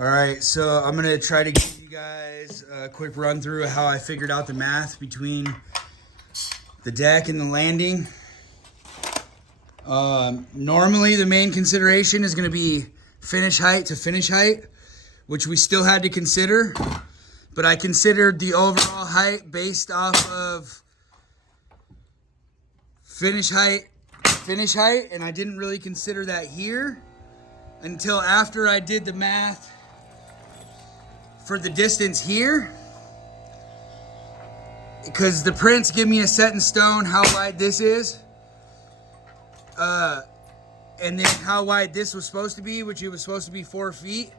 All right, so I'm gonna try to give you guys a quick run through of how I figured out the math between the deck and the landing. Normally the main consideration is gonna be finish height to finish height, which we still had to consider, but I considered the overall height based off of finish height, and I didn't really consider that here until after I did the math for the distance here, because the prints give me a set in stone how wide this is, and then how wide this was supposed to be, which it was supposed to be 4 feet.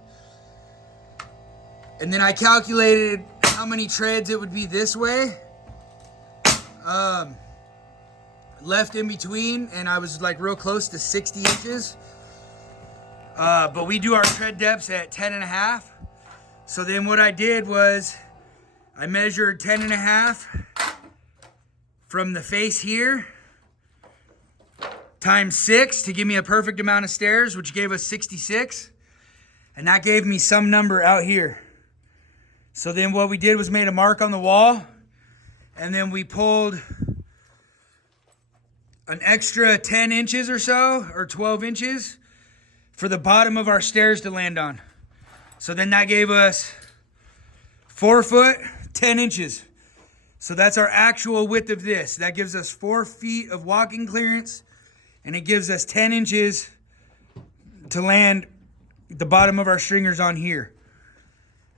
And then I calculated how many treads it would be this way, left in between, and I was like real close to 60 inches. But we do our tread depths at 10.5. So then what I did was I measured 10.5 from the face here times 6 to give me a perfect amount of stairs, which gave us 66. And that gave me some number out here. So then what we did was made a mark on the wall, and then we pulled an extra 10 inches or so, or 12 inches for the bottom of our stairs to land on. So then that gave us 4 foot, 10 inches. So that's our actual width of this. That gives us 4 feet of walking clearance, and it gives us 10 inches to land the bottom of our stringers on here.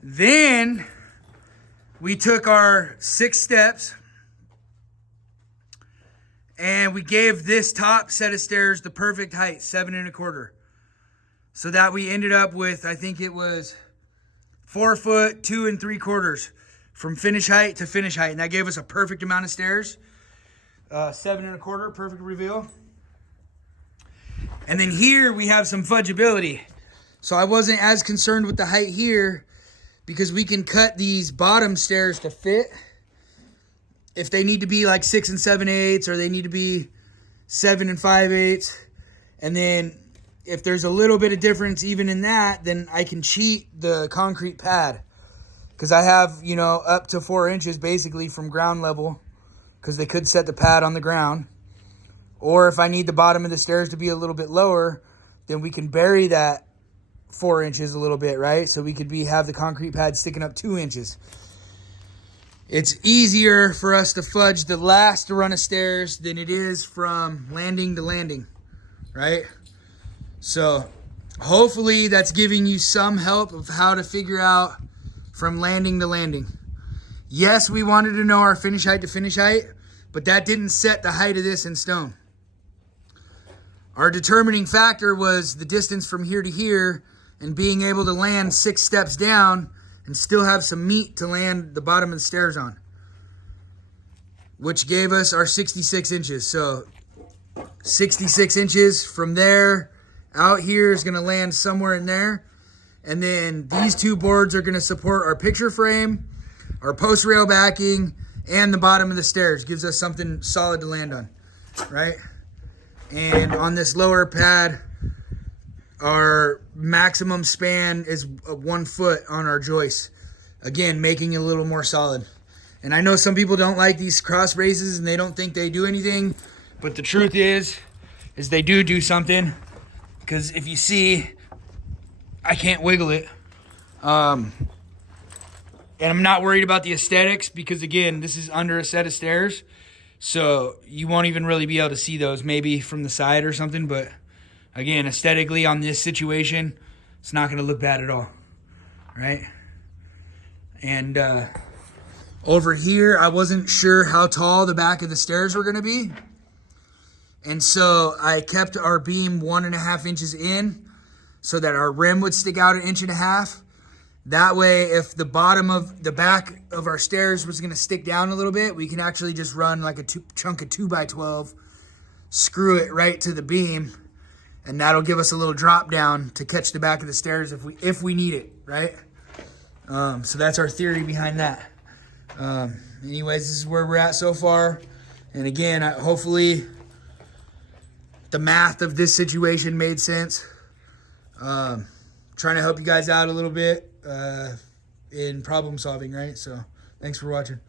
Then we took our 6 steps and we gave this top set of stairs the perfect height, 7.25. So that we ended up with, I think it was 4 foot, 2 3/4 from finish height to finish height. And that gave us a perfect amount of stairs. 7.25, perfect reveal. And then here we have some fudgeability. So I wasn't as concerned with the height here because we can cut these bottom stairs to fit. If they need to be like 6 7/8, or they need to be 7 5/8. And then if there's a little bit of difference even in that, then I can cheat the concrete pad. Because I have, you know, up to 4 inches basically from ground level, because they could set the pad on the ground. Or if I need the bottom of the stairs to be a little bit lower, then we can bury that 4 inches a little bit, right? So we could have the concrete pad sticking up 2 inches. It's easier for us to fudge the last run of stairs than it is from landing to landing, right? So hopefully that's giving you some help of how to figure out from landing to landing. Yes, we wanted to know our finish height to finish height, but that didn't set the height of this in stone. Our determining factor was the distance from here to here and being able to land 6 steps down and still have some meat to land the bottom of the stairs on, which gave us our 66 inches. So 66 inches from there out here is going to land somewhere in there. And then these 2 boards are going to support our picture frame, our post rail backing, and the bottom of the stairs. Gives us something solid to land on, right? And on this lower pad, our maximum span is 1 foot on our joist. Again, making it a little more solid. And I know some people don't like these cross braces and they don't think they do anything. But the truth is they do something. Because if you see, I can't wiggle it. And I'm not worried about the aesthetics because, again, this is under a set of stairs. So you won't even really be able to see those, maybe from the side or something. But, again, aesthetically on this situation, it's not going to look bad at all, right? And over here, I wasn't sure how tall the back of the stairs were going to be. And so I kept our beam 1.5 inches in so that our rim would stick out 1.5 inches. That way, if the bottom of the back of our stairs was going to stick down a little bit, we can actually just run like a chunk of 2x12, screw it right to the beam, and that'll give us a little drop down to catch the back of the stairs if we need it, right? So that's our theory behind that. Anyways, this is where we're at so far. And again, hopefully the math of this situation made sense. trying to help you guys out a little bit in problem solving, right? So thanks for watching.